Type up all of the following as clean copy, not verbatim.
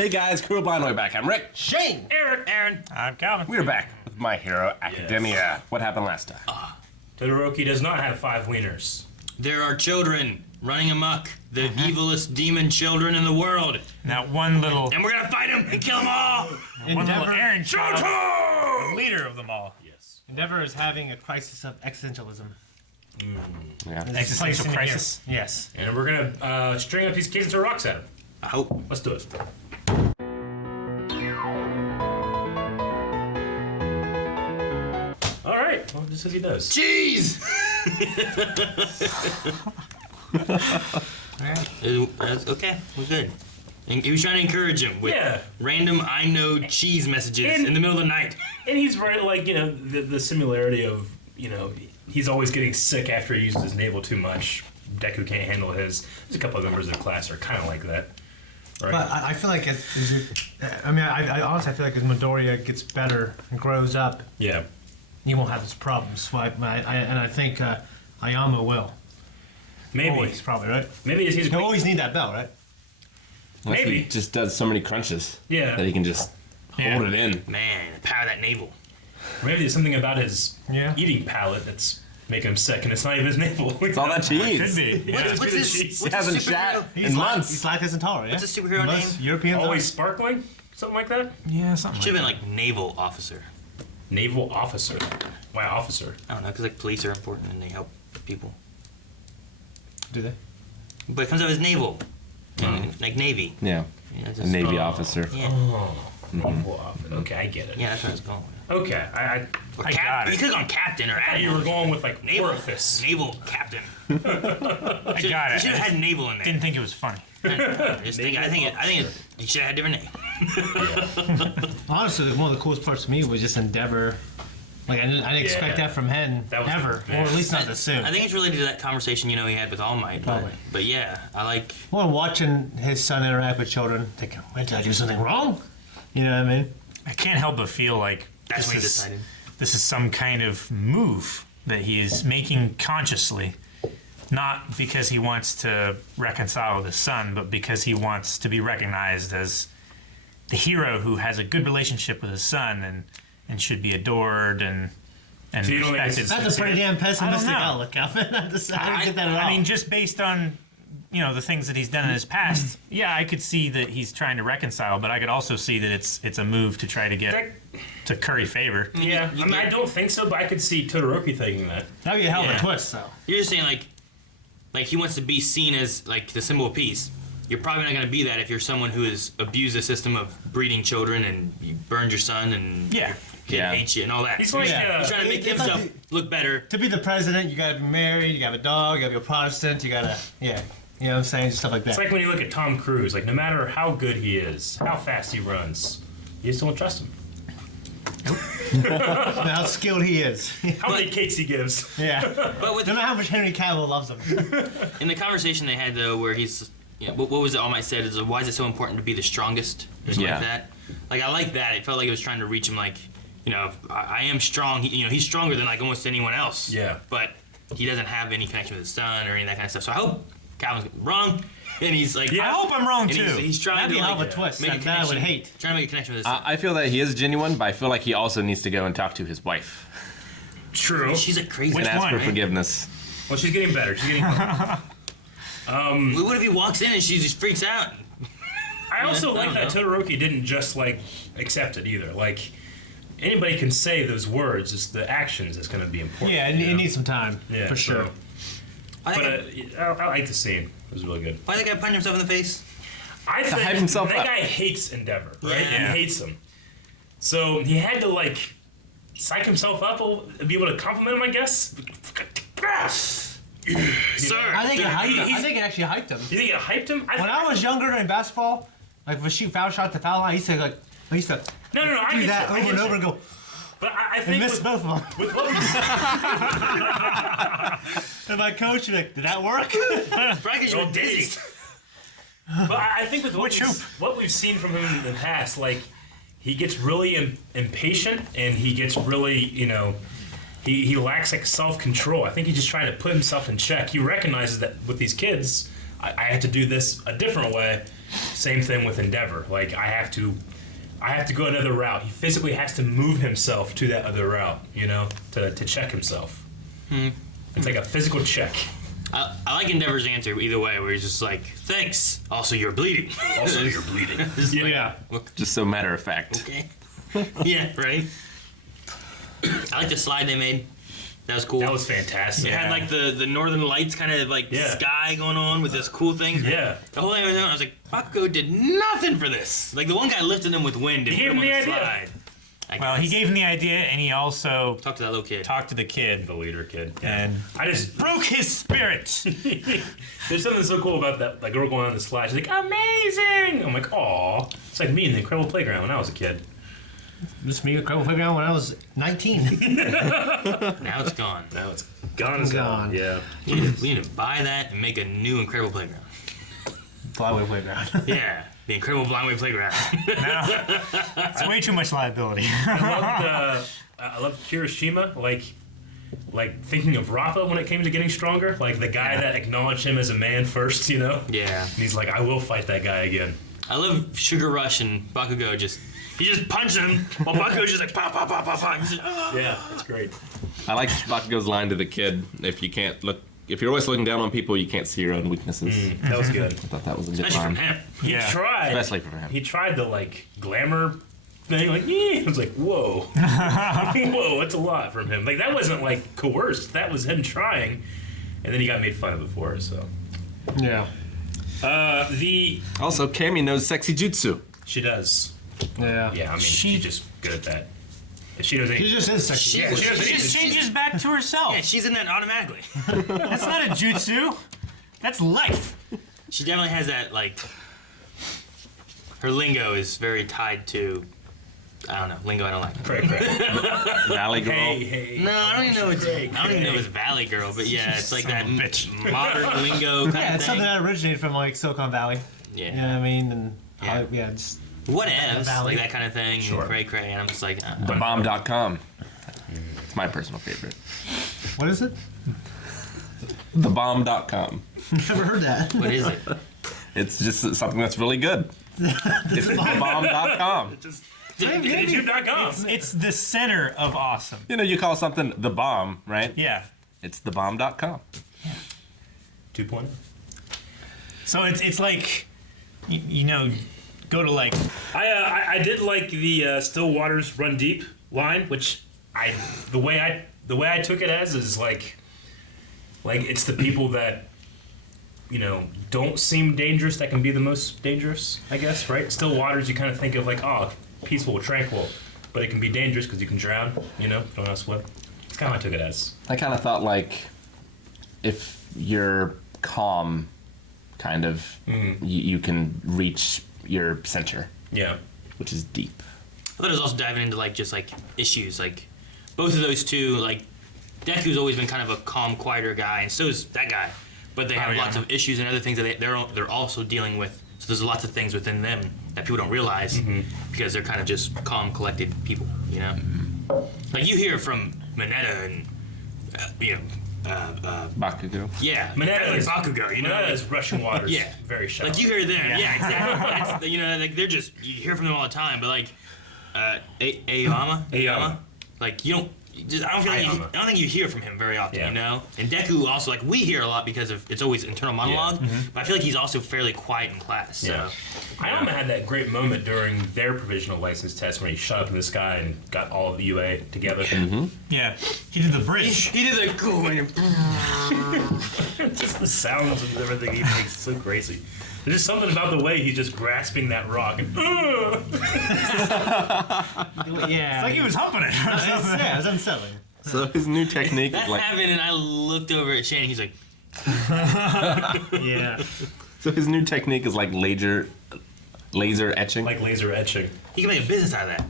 Hey guys, Crew Blind Way back. I'm Rick. Shane! Aaron. I'm Calvin. We're back with My Hero Academia. Yes. What happened last time? Todoroki does not have 5 wieners. There are children running amok. The evilest demon children in the world. Now one little, And we're gonna fight them and kill them all! one little Aaron child, Shoto! the leader of them all. Yes. Endeavor is having a crisis of existentialism. Yeah. Existential Placed in crisis. here. Yes. And we're gonna string up these kids and throw rocks at him. I hope. Let's do it. All right. Well, just as he does. Jeez! Alright. That's okay, we're good. And he was trying to encourage him with random I know cheese messages And- in the middle of the night. And he's right, like, you know, the similarity of, you know, he's always getting sick after he uses his navel too much. Deku can't handle his. There's a couple of members of the class that are kind of like that. Right? But I feel like I honestly feel like as Midoriya gets better and grows up, Yeah. he won't have his problems. So I think Ayama will. Maybe. Always, probably, right? Maybe he's He'll always need that belt, right? Unless maybe. he just does so many crunches Yeah. that he can just hold it in. Man, the power of that navel. Maybe there's something about his Yeah. eating palate that's making him sick, and it's not even his navel. It's all that cheese. Could be. Yeah. What's the this? cheese. What's He hasn't this superhero? shat in months. He's lactose intolerant, yeah? What's the superhero Most name? Europeans Always are. sparkling? Something like that? Yeah, something Should like have been like naval officer. Naval officer. Why officer? I don't know, because like police are important and they help people. Do they? But it comes out as naval. Like Navy. Yeah, Yeah, a just, Navy officer. yeah. Oh. Naval officer. Okay, I get it. Yeah, that's where I was going. Okay, I Or I got You it. could have gone captain or thought admiral. you were going with, like, Naval. orifice. Naval captain. I got You it. should I have had naval in there. didn't think it was funny. I think you should have had a different name. Honestly, one of the coolest parts to me was just Endeavor. Like, I didn't expect Yeah. that from Hen That was ever. the Or at least best. not this soon. I think it's related to that conversation he had with All Might. Probably. But yeah, I like. Well, watching his son interact with children, thinking, wait, did I do something wrong? You know what I mean? I can't help but feel like That's what he this decided. this is some kind of move that he is making consciously, not because he wants to reconcile with his son, but because he wants to be recognized as the hero who has a good relationship with his son and should be adored and So you don't think respected. this That's a pretty damn pessimistic I don't know. outlook, Calvin. I don't get that at all. I mean, just based on the things that he's done in his past, yeah, I could see that he's trying to reconcile, but I could also see that it's a move to try to get to curry favor. Yeah, You I mean, get- I don't think so, but I could see Todoroki thinking that. that'd be a hell of Yeah. a twist, though. You're just saying like he wants to be seen as like the symbol of peace. You're probably not going to be that if you're someone who has abused the system of breeding children and you burned your son and Yeah. kid Yeah. hates you and all that. He's like, Yeah. He's trying to make It's like himself look better. To be the president, you gotta be married, you gotta have a dog, you gotta be a Protestant, you gotta, yeah. You know what I'm saying? Stuff like that. it's like when you look at Tom Cruise, like, no matter how good he is, how fast he runs, you just don't trust him. how skilled he is. How many cakes he gives. yeah. But with Don't know how much Henry Cavill loves him. in the conversation they had though, where he's, what was it? All Might said is, why is it so important to be the strongest? Or something like Yeah. that. Like I like that. It felt like it was trying to reach him. Like, I am strong. He's stronger than like almost anyone else. Yeah. But he doesn't have any connection with his son or any of that kind of stuff. So I hope Calvin's wrong, and he's like, I hope I'm wrong and too. he's trying That'd be to a hell of a like, twist. make a That I would connection. hate. Trying to make a connection with his son. I feel that he is genuine, but I feel like he also needs to go and talk to his wife True. She's a crazy. Which and ask one, for eh? forgiveness. Well, she's getting better. She's getting better. What if he walks in and she just freaks out? I also I like don't that Todoroki didn't just, like, accept it either. Like, anybody can say those words, it's the actions that's going to be important. Yeah, you it know? needs some time, Yeah, for sure. so- I But think, I like the scene. It was really good. why that guy punched himself in the face? I think hype himself that up. guy hates Endeavor, right? Yeah. He hates him. So he had to, like, psych himself up and be able to compliment him, I guess. Sir, I think it hyped him. I he's- think it actually hyped him. You think it hyped him? When I was younger in basketball, like if we shoot foul shot to foul line, I used to No, I do get that you, I over get and you. over and go But I and think miss with, both of them. with what we And my coach would be like, did that work? Probably 'cause you were dizzy. But I think with Which hoop? what we've seen from him in the past, like, he gets really impatient and he gets really, he lacks, like, self-control. I think he's just trying to put himself in check. He recognizes that with these kids, I have to do this a different way. Same thing with Endeavor. Like I have to go another route. He physically has to move himself to that other route, you know, to check himself. It's like a physical check. I like Endeavor's answer either way, where he's just like, thanks. Also, you're bleeding. Also, you're bleeding. Just like, Yeah. look, Just so matter of fact. okay. Yeah, right? I like the slide they made. That was cool. That was fantastic. It had like the northern lights kind of like Yeah. sky going on with this cool thing. Yeah. The whole thing was on, I was like, Bakugo did nothing for this. Like the one guy lifted him with wind and He put him on gave the him the idea. slide. I Well, he guess. gave him the idea, and he also Talk to that little kid. talked to the kid The leader kid. and I just broke his spirit. there's something so cool about that girl going on the slide. She's like, amazing. I'm like, aw. It's like me in the Incredible Playground when I was a kid. This me at Incredible Playground when I was 19. Now it's gone. Now it's gone as Gone. gone. Yeah. We need to buy that and make a new Incredible Playground. Flyway Playground. Yeah, the Incredible Blindway Playground. No, it's way too much liability. I loved Kirishima, like thinking of Rappa when it came to getting stronger. Like the guy that acknowledged him as a man first, you know? Yeah. And he's like, I will fight that guy again. I love Sugar Rush and Bakugo he just punched him while Bakugo's just like pop, pop, pop, pop, pop. He's just, "Ah." Yeah, that's great. I like Bakugo's line to the kid: if you're always looking down on people, you can't see your own weaknesses." That was good. I thought that was a good Especially from line. him. He Yeah. tried. Especially for him. He tried the like glamour thing, like, yeah. I was like, whoa. Whoa, that's a lot from him. Like that wasn't like coerced. That was him trying. And then he got made fun of it for it, so. Yeah. Also, Cammy knows sexy jutsu. She does. Yeah. Yeah, I mean, She- she's just good at that. If she knows He anything. just is sexy. Yeah, she knows She anything. just changes back to herself. Yeah, she's in that automatically. That's not a jutsu. That's life. She definitely has that, like, her lingo is very tied to, I don't know, lingo I don't like. Craig. Valley Girl. Hey. No, I don't even know it's Valley Girl, but yeah, it's like that modern lingo kind Yeah, of it's thing. something that originated from like Silicon Valley. Yeah. You know what I mean? And Yeah. yeah, just Whatevs, Valley. like that kind of thing, Sure. and cray, and I'm just like, Thebomb.com. It's my personal favorite. what is it? Thebomb.com. Never heard that. what is it? It's just something that's really good. It's thebomb.com. Just Maybe. YouTube.com. It's the center of awesome. You know, you call something the bomb, right? Yeah. It's thebomb.com. 2.0. So it's like, you know, go to like, I did like the Still Waters Run Deep line, which the way I took it as is like it's the people that don't seem dangerous that can be the most dangerous, I guess, right? Still Waters, you kind of think of like, oh, peaceful, tranquil, but it can be dangerous because you can drown, don't know how to swim. It's kind of what I took it as. I kind of thought like if you're calm, kind of, you can reach your center, Yeah. which is deep. I thought it was also diving into like just like issues, like both of those two, like Deku's always been kind of a calm, quieter guy, and so is that guy. But they have lots of issues and other things that they're also dealing with. So there's lots of things within them that people don't realize because they're kind of just calm, collected people, Like you hear from Marietta and Bakugo. yeah, Marietta and is- Bakugo, That is Russian Waters. Yeah. Very shallow. Like you hear them, yeah, exactly. That's, like they're just you hear from them all the time. But like, Aoyama, like you don't. I don't feel like Aoyama. I don't think you hear from him very often, Yeah. And Deku also like we hear a lot because of it's always internal monologue. But I feel like he's also fairly quiet in class. So Yeah. Ayama had that great moment during their provisional license test when he shot up in the sky and got all of the UA together. yeah, he did the bridge. he did the cool and Just the sounds and everything he makes is so crazy. There's just something about the way he's just grasping that rock and Yeah. It's like he was humping it. Yeah, it's unsettling. So his new technique that is like happened, and I looked over at Shane. He's like, Yeah. so his new technique is like laser etching. like laser etching. he can make a business out of that.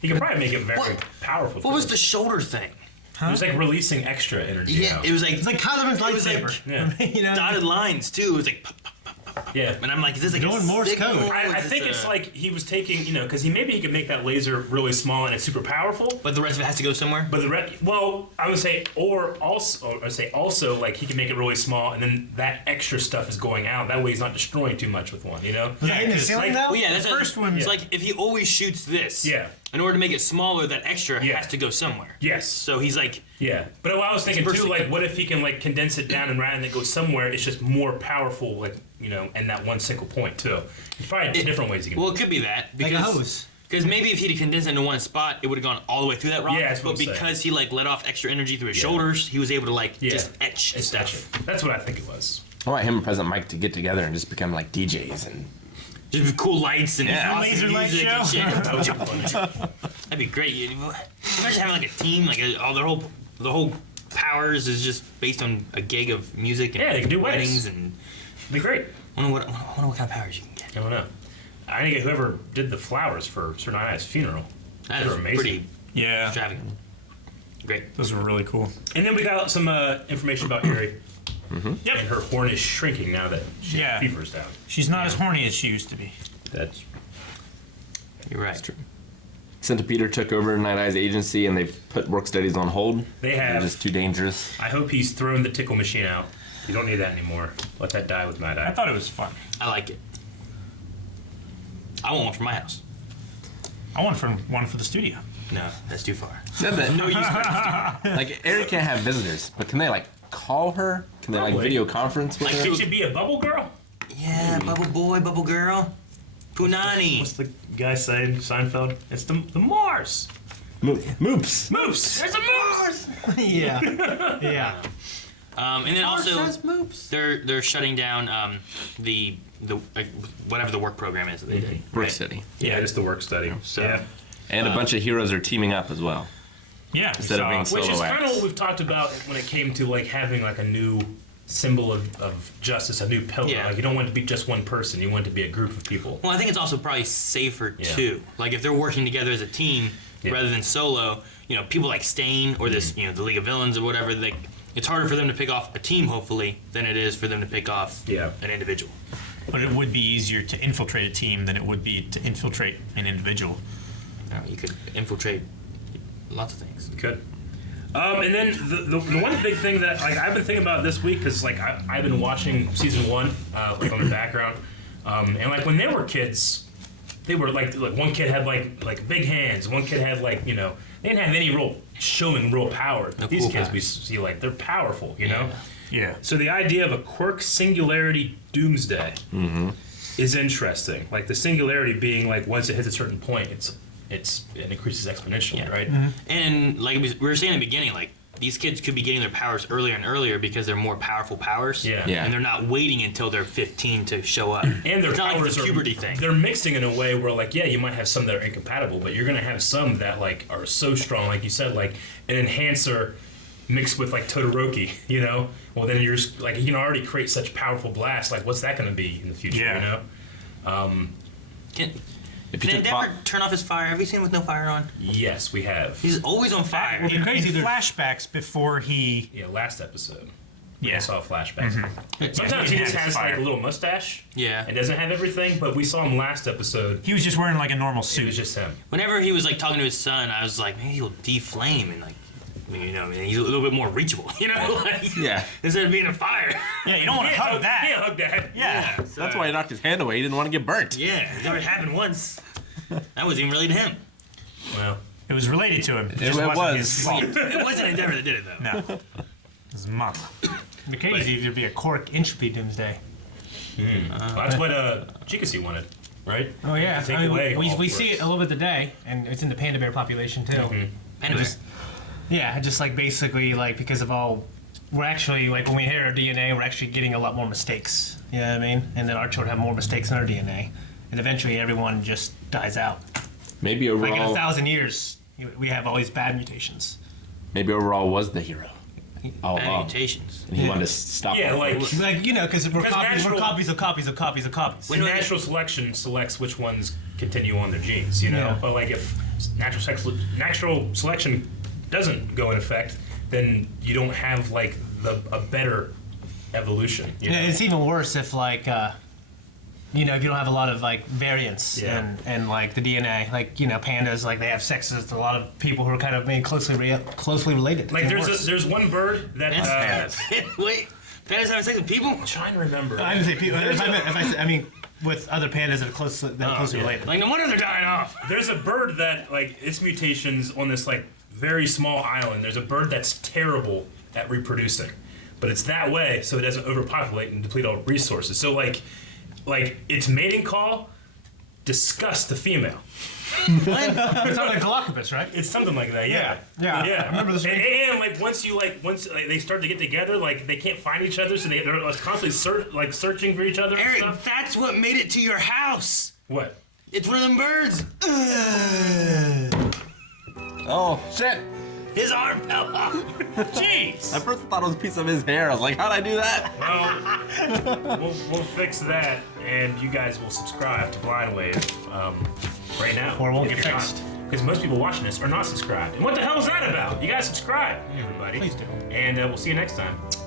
He could probably make it very What- powerful. What was the shoulder thing? It was like releasing extra energy. Yeah, out. it was like It's like Kylo Ren's It was like- lightsaber. Yeah. You know? dotted lines too. It was like pop, pop, pop, pop, pop. Yeah. And I'm like, is this like Doing a Morse signal? code. I Is think this it's a- like he was taking, because maybe he could make that laser really small and it's super powerful. But the rest of it has to go somewhere. But I would say, also, like he can make it really small, and then that extra stuff is going out. That way, he's not destroying too much with one. Was that in the 'cause, ceiling like, though? Well, yeah, that's The first one- It's like if he always shoots this. Yeah. In order to make it smaller, that extra Yeah. has to go somewhere. Yes. So he's like, Yeah. But I was thinking too, bursting. like, what if he can like condense it down and rather than it goes somewhere, it's just more powerful, like and that one single point too. There's probably different ways you can. well, it could be that Like because a hose. Because maybe if he'd condensed into one spot, it would have gone all the way through that rock. Yeah, that's what but I'm saying. because he like let off extra energy through his shoulders, he was able to like just etch It's stuff. etching. That's what I think it was. I want him and President Mike to get together and just become like DJs and Just with cool lights and Yeah. awesome Laser light music and show. shit. That would be funny. That'd be great. Imagine having like a team, like all the whole powers is just based on a gig of music and Yeah, they can do weddings. and It'd be great. I wonder what kind of powers you can get. I don't know. I think whoever did the flowers for Sir Nai's funeral. That They were is amazing. pretty Yeah, extravagant. Great. those were really cool. And then we got some information about Erie. Yep. And her horn is shrinking now that Yeah. fever's down. She's not as horny as she used to be. That's You're right. Centipeder took over Night Eye's agency and they've put work studies on hold. They They're have. just too dangerous. I hope he's thrown the tickle machine out. You don't need that anymore. Let that die with Night I Eye. thought it was fun. I like it. I want one for my house. I want one for the studio. No, that's too far. Yeah, but, No use for it. like Erie can't have visitors, but can they like call her? Can they like Probably. video conference with Like her? It should be a bubble girl. Yeah, bubble boy, bubble girl. Punani. What's the guy saying? Seinfeld? It's the Mars. Moops. Moose. There's a moose. Yeah. Yeah. And then also they're shutting down the like, whatever the work program is that they did. Work right? study. Yeah, just the work study. So- yeah. And a bunch of heroes are teaming up as well. Yeah. Instead of being Which is solo kind of acts. what we've talked about when it came to like having like a new symbol of justice, a new pillar. Yeah. Like you don't want it to be just one person. You want it to be a group of people. Well, I think it's also probably safer Yeah. too. Like if they're working together as a team Yeah. rather than solo, people like Stain or this, the League of Villains or whatever. Like it's harder for them to pick off a team, hopefully, than it is for them to pick off an individual. But it would be easier to infiltrate a team than it would be to infiltrate an individual. You could infiltrate lots of things. Good. And then the one big thing that like I've been thinking about this week because like I've been watching season 1 like on the background, and like when they were kids, they were like one kid had like big hands, one kid had like they didn't have any showing real power. No These cool kids powers. we see like they're powerful, you know. Yeah. So the idea of a quirk singularity doomsday is interesting. Like the singularity being like once it hits a certain point, it increases exponentially, Yeah. right? And like we were saying in the beginning, like these kids could be getting their powers earlier and earlier because they're more powerful powers. Yeah. Yeah. And they're not waiting until they're 15 to show up. And their it's not like powers the puberty thing. They're mixing in a way where, like, yeah, you might have some that are incompatible, but you're gonna have some that like are so strong, like you said, like an enhancer mixed with like Todoroki, Well, then you're just, like you can already create such powerful blasts. Like, what's that gonna be in the future? Yeah. Can If you Did took Endeavor turn off his fire? Have you seen him with no fire on? Yes, we have. He's always on fire. In crazy, they're- flashbacks before he. Yeah, last episode. Yeah. I saw a flashback. It's- Sometimes he He just has has like fire. a little mustache. Yeah. And doesn't have everything, but we saw him last episode. He was just wearing like a normal It suit. was just him. Whenever he was like talking to his son, I was like, maybe he'll deflame and like, and he's a little bit more reachable, like, Yeah. instead of being a fire. Yeah, you don't want to hug that. Yeah, hug that. Yeah. So, That's why he knocked his hand away. He didn't want to get burnt. Yeah, it already happened once. That wasn't even related to him. Well, It was related to him. It just it wasn't was. his fault. It wasn't Endeavor that did it though. No. His mama. The crazy there'd be a quirk entropy doomsday. well, that's what Chikasi wanted, right? Oh yeah. Take I mean, away we all see quirks. it a little bit today, and it's in the panda bear population too. Anyway, Yeah, just like basically like because of all, we're actually like when we hear our DNA, we're actually getting a lot more mistakes. You know what I mean? And then our children have more mistakes in our DNA, and eventually everyone just dies out. Maybe Like in overall, 1,000 years, we have all these bad mutations. maybe overall was the hero. All bad along. mutations. And he wanted to stop. Yeah, it. like Like because we're natural- copies of copies of copies of copies. when natural selection selects which ones continue on their genes, Yeah. But like if natural selection doesn't go in effect, then you don't have like a better evolution. You know? Yeah, it's even worse if like you know, if you don't have a lot of like variance Yeah. and like the DNA, like you know, pandas like they have sex with a lot of people who are kind of maybe closely related. Like Even worse. there's one bird that Wait, pandas having sex with people? I'm trying to remember. I didn't say people. I mean, with other pandas that are closely related. Like no wonder they're dying off. There's a bird that like its mutations on this like very small island. There's a bird that's terrible at reproducing, but it's that way so it doesn't overpopulate and deplete all resources. So like its mating call disgusts the female. It's not like Galapagos, right? It's something like that. Yeah. Yeah. I remember this. And like once they start to get together, like they can't find each other, so they're constantly searching for each other. And Eric, stuff. that's what made it to your house. What? It's one of them birds. Oh shit! His arm fell off. Jeez. I first thought it was a piece of his hair. I was like, how'd I do that? Well, we'll fix that, and you guys will subscribe to Blind Wave right now. Or it won't if get you're fixed. Because most people watching this are not subscribed. And what the hell is that about? You guys subscribe, everybody. Please do. And we'll see you next time.